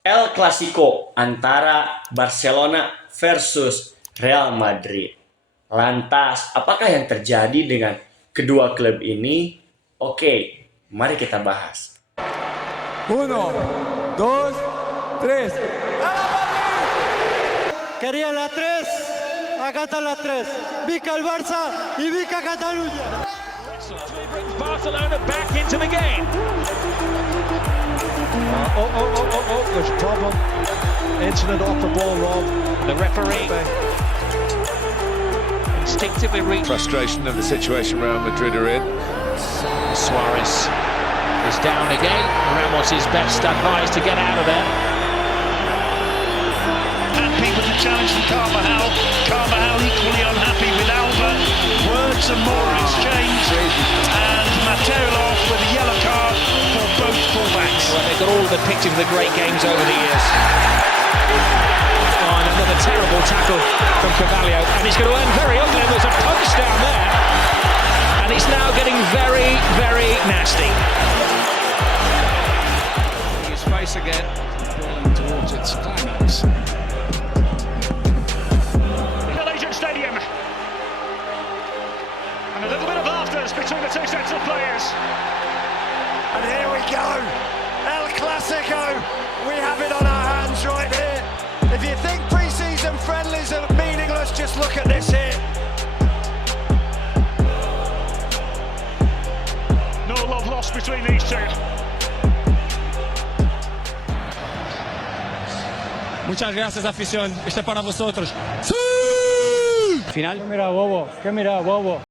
El Clasico antara Barcelona versus Real Madrid. Lantas, apakah yang terjadi dengan kedua klub ini? Oke, mari kita bahas. Uno, dos, tres. Quería la 3, acá está la 3. Vica el Barça y Vica Cataluña. Barcelona back into the game. There's a problem. Incident off the ball, Rob. The referee instinctively reached. Frustration of the situation Real Madrid are in. Suarez is down again. Ramos is best advised to get out of there. Happy with the challenge from Carvajal. Carvajal equally unhappy with Alba. Words and more exchanged. And Materilov with a yellow card for both fullbacks. Well, they've got all the pictures of the great games over the years. Oh, and another terrible tackle from Carvalho. And he's going to end very ugly. There's a punch down there. And it's now getting very, very nasty. His face again, building towards its climax. Malaysian Stadium. And a little bit of laughter between the two sets of players. And here we go. El Clasico. We have it on our hands right here. If you think pre-season friendlies are meaningless, just look at this here. No love lost between these two. Muchas gracias, afición. Este para vosotros. Final. ¿Qué mira, bobo?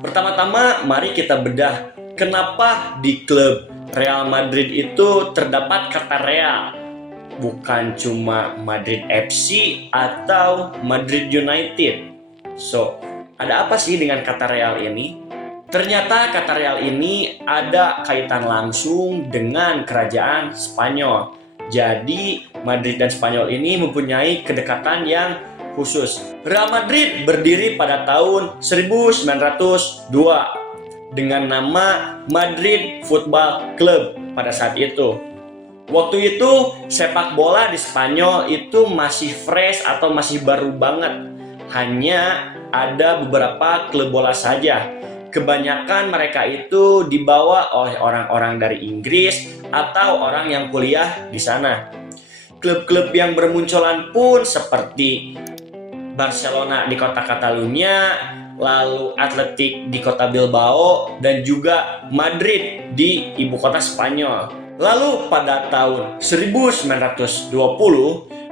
Pertama-tama, mari kita bedah kenapa di klub Real Madrid itu terdapat kata Real, bukan cuma Madrid FC atau Madrid United. So, ada apa sih dengan kata Real ini? Ternyata kata Real ini ada kaitan langsung dengan kerajaan Spanyol. Jadi, Madrid dan Spanyol ini mempunyai kedekatan yang khusus. Real Madrid berdiri pada tahun 1902 dengan nama Madrid Football Club pada saat itu. Waktu itu sepak bola di Spanyol itu masih fresh atau masih baru banget. Hanya ada beberapa klub bola saja. Kebanyakan mereka itu dibawa oleh orang-orang dari Inggris atau orang yang kuliah di sana. Klub-klub yang bermunculan pun seperti Barcelona di kota Catalunya, lalu Athletic di kota Bilbao, dan juga Madrid di ibu kota Spanyol. Lalu pada tahun 1920,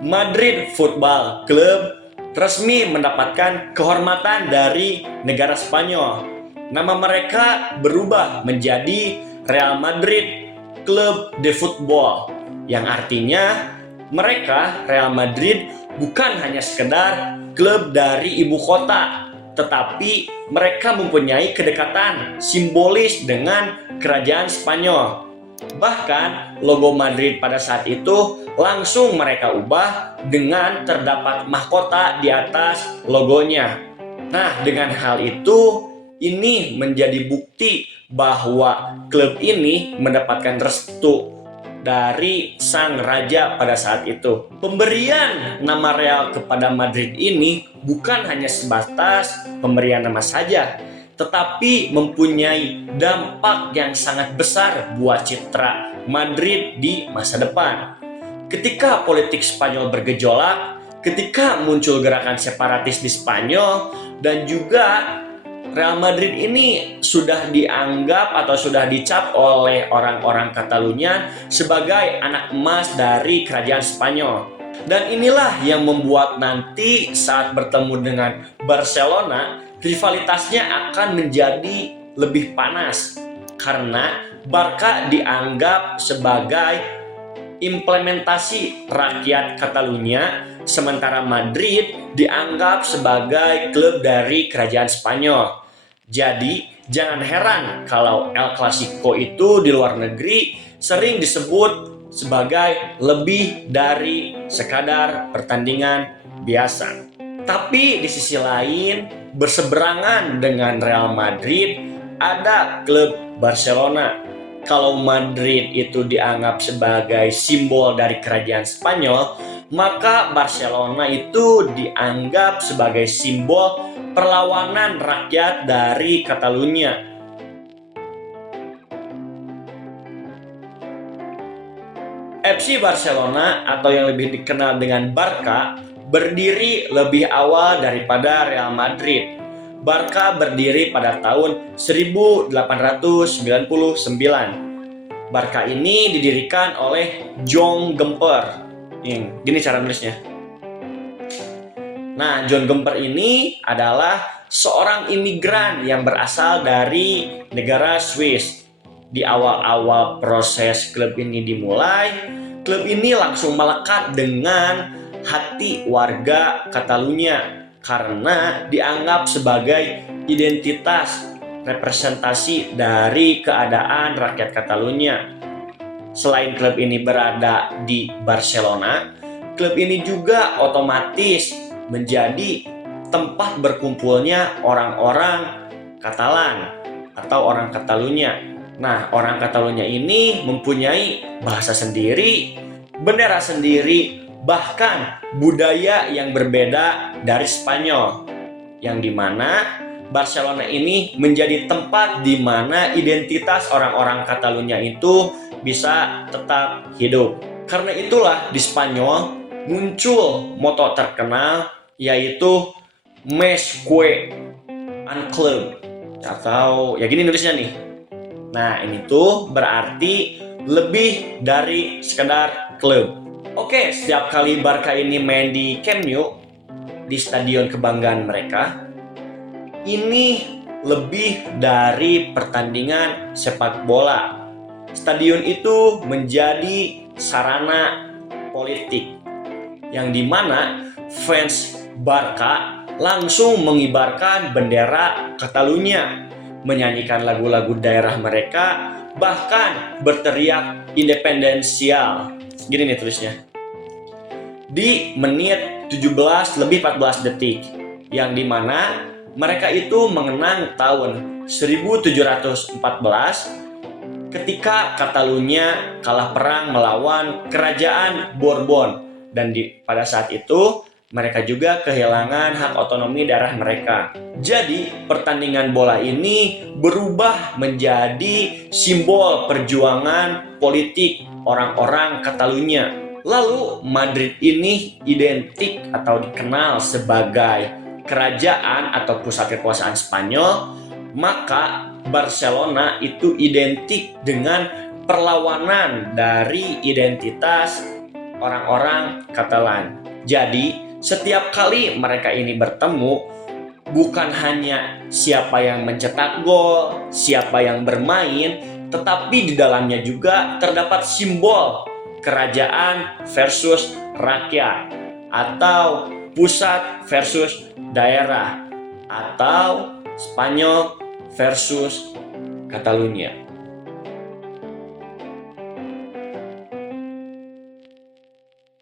Madrid Football Club resmi mendapatkan kehormatan dari negara Spanyol. Nama mereka berubah menjadi Real Madrid Club de Football, yang artinya mereka, Real Madrid, bukan hanya sekedar klub dari ibu kota, tetapi mereka mempunyai kedekatan simbolis dengan kerajaan Spanyol. Bahkan logo Madrid pada saat itu langsung mereka ubah dengan terdapat mahkota di atas logonya. Nah, dengan hal itu, ini menjadi bukti bahwa klub ini mendapatkan restu dari sang raja pada saat itu. Pemberian nama Real kepada Madrid ini bukan hanya sebatas pemberian nama saja, tetapi mempunyai dampak yang sangat besar buat citra Madrid di masa depan. Ketika politik Spanyol bergejolak, ketika muncul gerakan separatis di Spanyol, dan juga Real Madrid ini sudah dianggap atau sudah dicap oleh orang-orang Catalunya sebagai anak emas dari kerajaan Spanyol. Dan inilah yang membuat nanti saat bertemu dengan Barcelona, rivalitasnya akan menjadi lebih panas. Karena Barca dianggap sebagai implementasi rakyat Catalunya, sementara Madrid dianggap sebagai klub dari kerajaan Spanyol. Jadi, jangan heran kalau El Clasico itu di luar negeri sering disebut sebagai lebih dari sekadar pertandingan biasa. Tapi di sisi lain, berseberangan dengan Real Madrid ada klub Barcelona. Kalau Madrid itu dianggap sebagai simbol dari kerajaan Spanyol, maka Barcelona itu dianggap sebagai simbol perlawanan rakyat dari Catalunya. FC Barcelona atau yang lebih dikenal dengan Barca berdiri lebih awal daripada Real Madrid. Barca berdiri pada tahun 1899. Barca ini didirikan oleh John Gemper. Gini cara nulisnya. Nah, John Gemper ini adalah seorang imigran yang berasal dari negara Swiss. Di awal-awal proses klub ini dimulai, klub ini langsung melekat dengan hati warga Catalunya karena dianggap sebagai identitas representasi dari keadaan rakyat Catalunya. Selain klub ini berada di Barcelona, klub ini juga otomatis menjadi tempat berkumpulnya orang-orang Katalan atau orang Catalunya. Nah, orang Catalunya ini mempunyai bahasa sendiri, bendera sendiri, bahkan budaya yang berbeda dari Spanyol. Yang dimana Barcelona ini menjadi tempat di mana identitas orang-orang Catalunya itu bisa tetap hidup. Karena itulah di Spanyol muncul moto terkenal yaitu Més que un club, atau ya gini nulisnya nih. Nah, ini tuh berarti lebih dari sekedar klub. Oke, setiap kali Barca ini main di Camp Nou, di stadion kebanggaan mereka, ini lebih dari pertandingan sepak bola. Stadion itu menjadi sarana politik, yang dimana fans Barca langsung mengibarkan bendera Catalunya, menyanyikan lagu-lagu daerah mereka, bahkan berteriak independensial. Gini nih tulisnya. Di menit 17 lebih 14 detik, yang dimana mereka itu mengenang tahun 1714 ketika Catalunya kalah perang melawan kerajaan Bourbon, dan pada saat itu mereka juga kehilangan hak otonomi daerah mereka. Jadi pertandingan bola ini berubah menjadi simbol perjuangan politik orang-orang Catalunya. Lalu Madrid ini identik atau dikenal sebagai kerajaan atau pusat kekuasaan Spanyol, maka Barcelona itu identik dengan perlawanan dari identitas orang-orang Catalan. Jadi setiap kali mereka ini bertemu, bukan hanya siapa yang mencetak gol, siapa yang bermain, tetapi di dalamnya juga terdapat simbol kerajaan versus rakyat, atau pusat versus daerah, atau Spanyol versus Catalunya.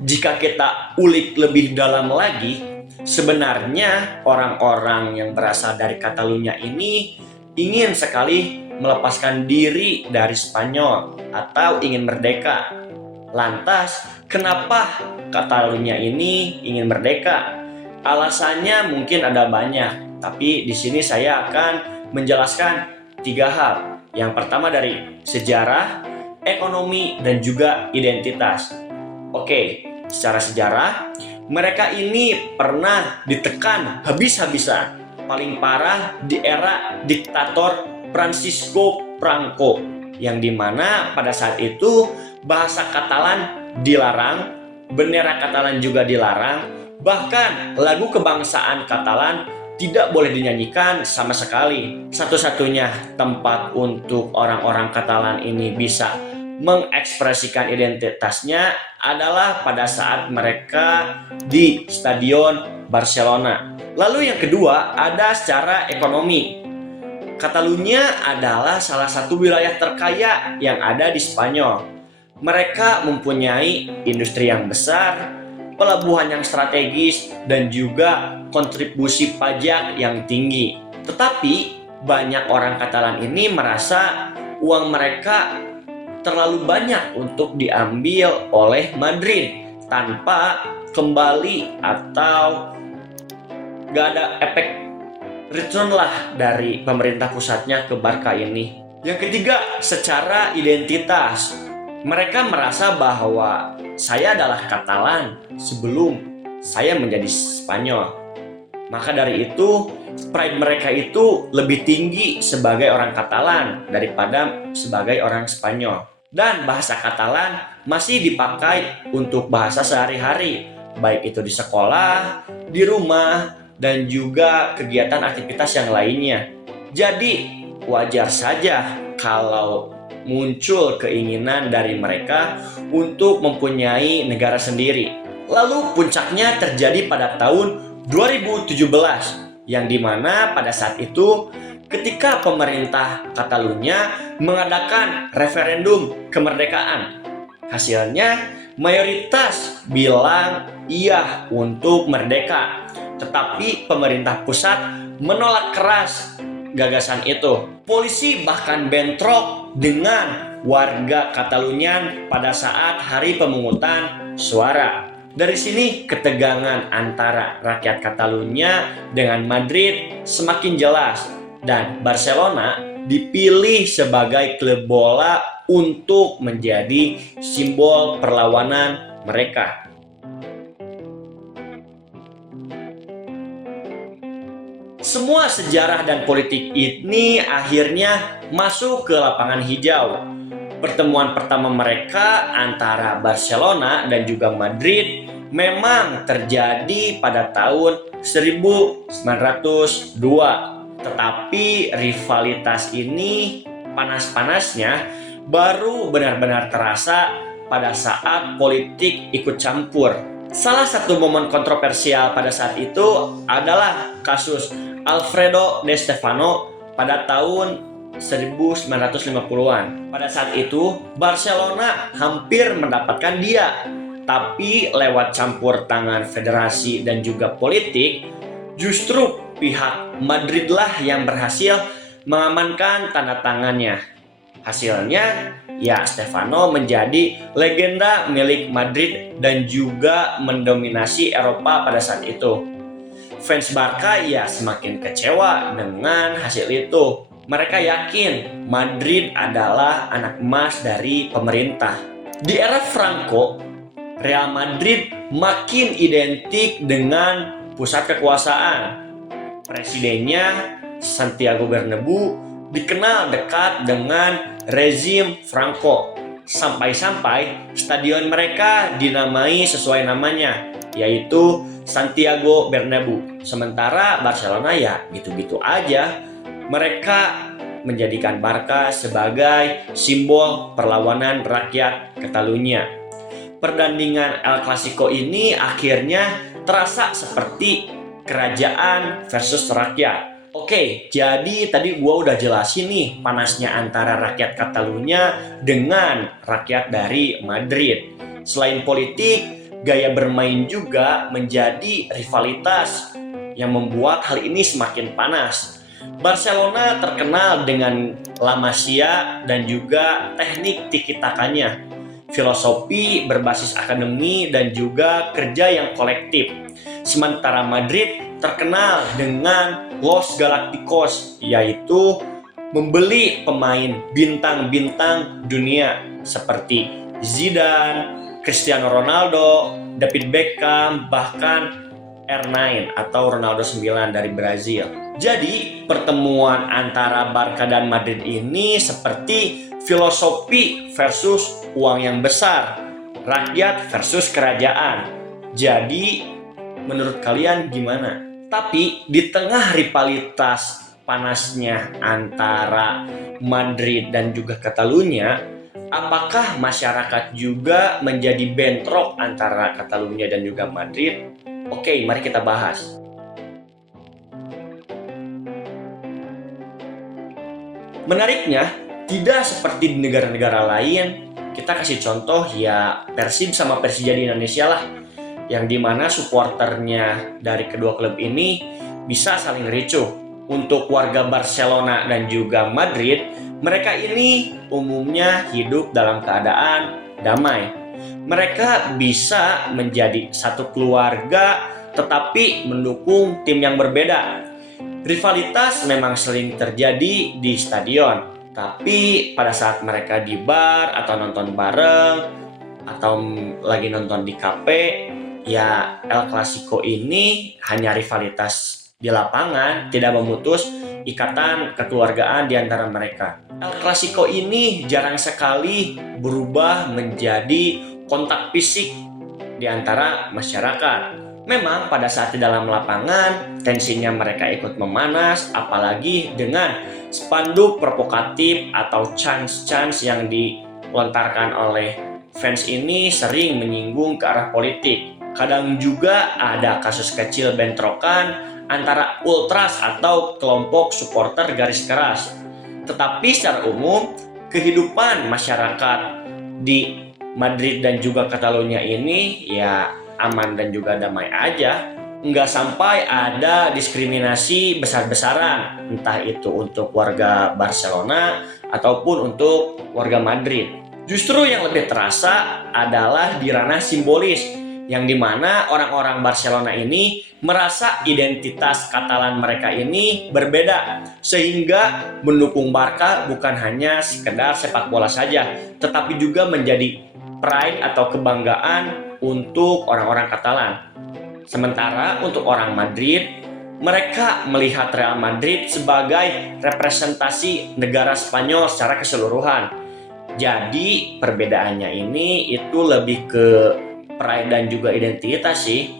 Jika kita ulik lebih dalam lagi, sebenarnya orang-orang yang berasal dari Catalunya ini ingin sekali melepaskan diri dari Spanyol atau ingin merdeka. Lantas, kenapa Catalunya ini ingin merdeka? Alasannya mungkin ada banyak, tapi di sini saya akan menjelaskan 3 hal. Yang pertama dari sejarah, ekonomi, dan juga identitas. Oke, secara sejarah, mereka ini pernah ditekan habis-habisan, paling parah di era diktator Francisco Franco, yang dimana pada saat itu bahasa Katalan dilarang, bendera Katalan juga dilarang, bahkan lagu kebangsaan Katalan tidak boleh dinyanyikan sama sekali. Satu-satunya tempat untuk orang-orang Katalan ini bisa mengekspresikan identitasnya adalah pada saat mereka di Stadion Barcelona. Lalu yang kedua, ada secara ekonomi. Catalunya adalah salah satu wilayah terkaya yang ada di Spanyol. Mereka mempunyai industri yang besar, pelabuhan yang strategis, dan juga kontribusi pajak yang tinggi. Tetapi banyak orang Katalan ini merasa uang mereka terlalu banyak untuk diambil oleh Madrid tanpa kembali atau gak ada efek return lah dari pemerintah pusatnya ke Barca ini. Yang ketiga, secara identitas. Mereka merasa bahwa saya adalah Katalan sebelum saya menjadi Spanyol. Maka dari itu, pride mereka itu lebih tinggi sebagai orang Katalan daripada sebagai orang Spanyol. Dan bahasa Katalan masih dipakai untuk bahasa sehari-hari, baik itu di sekolah, di rumah, dan juga kegiatan aktivitas yang lainnya. Jadi, wajar saja kalau muncul keinginan dari mereka untuk mempunyai negara sendiri. Lalu puncaknya terjadi pada tahun 2017, yang dimana pada saat itu ketika pemerintah Catalunya mengadakan referendum kemerdekaan. Hasilnya mayoritas bilang iya untuk merdeka, tetapi pemerintah pusat menolak keras gagasan itu. Polisi bahkan bentrok dengan warga Catalunya pada saat hari pemungutan suara. Dari sini ketegangan antara rakyat Catalunya dengan Madrid semakin jelas, dan Barcelona dipilih sebagai klub bola untuk menjadi simbol perlawanan mereka. Semua sejarah dan politik ini akhirnya masuk ke lapangan hijau. Pertemuan pertama mereka antara Barcelona dan juga Madrid memang terjadi pada tahun 1902. Tetapi rivalitas ini panas-panasnya baru benar-benar terasa pada saat politik ikut campur. Salah satu momen kontroversial pada saat itu adalah kasus Alfredo De Stefano pada tahun 1950-an. Pada saat itu, Barcelona hampir mendapatkan dia, tapi lewat campur tangan federasi dan juga politik, justru pihak Madrid lah yang berhasil mengamankan tanda tangannya. Hasilnya, ya Stefano menjadi legenda milik Madrid dan juga mendominasi Eropa pada saat itu. Fans Barca ya semakin kecewa dengan hasil itu. Mereka yakin Madrid adalah anak emas dari pemerintah. Di era Franco, Real Madrid makin identik dengan pusat kekuasaan. Presidennya Santiago Bernabéu dikenal dekat dengan rezim Franco. Sampai-sampai stadion mereka dinamai sesuai namanya, yaitu Santiago Bernabéu. Sementara Barcelona ya gitu-gitu aja. Mereka menjadikan Barca sebagai simbol perlawanan rakyat Catalunya. Pertandingan El Clasico ini akhirnya terasa seperti kerajaan versus rakyat. Oke, jadi tadi gua udah jelasin nih panasnya antara rakyat Catalunya dengan rakyat dari Madrid. Selain politik, gaya bermain juga menjadi rivalitas yang membuat hal ini semakin panas. Barcelona terkenal dengan La Masia dan juga teknik tiki-takanya, filosofi berbasis akademi dan juga kerja yang kolektif. Sementara Madrid terkenal dengan Los Galacticos, yaitu membeli pemain bintang-bintang dunia seperti Zidane, Cristiano Ronaldo, David Beckham, bahkan R9 atau Ronaldo 9 dari Brazil. Jadi pertemuan antara Barca dan Madrid ini seperti filosofi versus uang yang besar, rakyat versus kerajaan. Jadi menurut kalian gimana? Tapi di tengah rivalitas panasnya antara Madrid dan juga Catalunya, apakah masyarakat juga menjadi bentrok antara Catalunya dan juga Madrid? Oke, mari kita bahas. Menariknya, tidak seperti di negara-negara lain, kita kasih contoh ya Persib sama Persija di Indonesia lah. yang dimana supporternya dari kedua klub ini bisa saling ricuh. Untuk warga Barcelona dan juga Madrid, mereka ini umumnya hidup dalam keadaan damai. Mereka bisa menjadi satu keluarga tetapi mendukung tim yang berbeda. Rivalitas memang sering terjadi di stadion, tapi pada saat mereka di bar atau nonton bareng atau lagi nonton di kafe, ya El Clasico ini hanya rivalitas di lapangan, tidak memutus ikatan kekeluargaan di antara mereka. El Clasico ini jarang sekali berubah menjadi kontak fisik di antara masyarakat. Memang pada saat di dalam lapangan, tensinya mereka ikut memanas, apalagi dengan spanduk provokatif atau chants-chants yang dilontarkan oleh fans ini sering menyinggung ke arah politik. Kadang juga ada kasus kecil bentrokan antara ultras atau kelompok supporter garis keras. Tetapi secara umum, kehidupan masyarakat di Madrid dan juga Catalunya ini ya aman dan juga damai aja. Nggak sampai ada diskriminasi besar-besaran, entah itu untuk warga Barcelona ataupun untuk warga Madrid. Justru yang lebih terasa adalah di ranah simbolis, yang dimana orang-orang Barcelona ini merasa identitas Katalan mereka ini berbeda, sehingga mendukung Barca bukan hanya sekedar sepak bola saja, tetapi juga menjadi pride atau kebanggaan untuk orang-orang Katalan. Sementara untuk orang Madrid, mereka melihat Real Madrid sebagai representasi negara Spanyol secara keseluruhan. Jadi perbedaannya ini itu lebih ke pride dan juga identitas sih,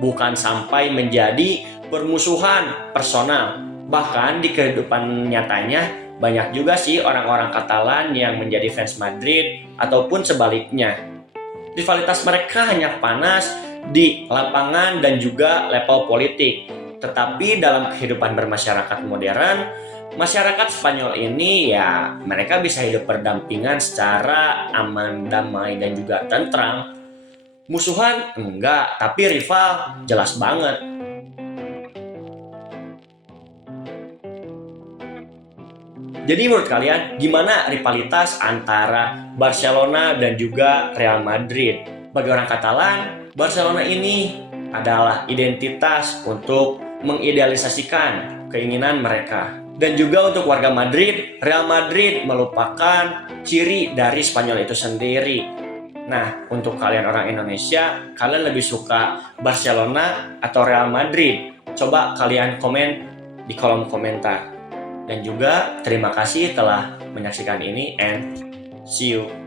bukan sampai menjadi permusuhan personal. Bahkan di kehidupan nyatanya banyak juga sih orang-orang Katalan yang menjadi fans Madrid ataupun sebaliknya. Rivalitas mereka hanya panas di lapangan dan juga level politik. Tetapi dalam kehidupan bermasyarakat modern, masyarakat Spanyol ini ya mereka bisa hidup berdampingan secara aman, damai dan juga tentram. Musuhan enggak, tapi rival jelas banget. Jadi menurut kalian gimana rivalitas antara Barcelona dan juga Real Madrid? Bagi orang Katalan, Barcelona ini adalah identitas untuk mengidealisasikan keinginan mereka. Dan juga untuk warga Madrid, Real Madrid merupakan ciri dari Spanyol itu sendiri. Nah, untuk kalian orang Indonesia, kalian lebih suka Barcelona atau Real Madrid? Coba kalian komen di kolom komentar. Dan juga terima kasih telah menyaksikan ini and see you.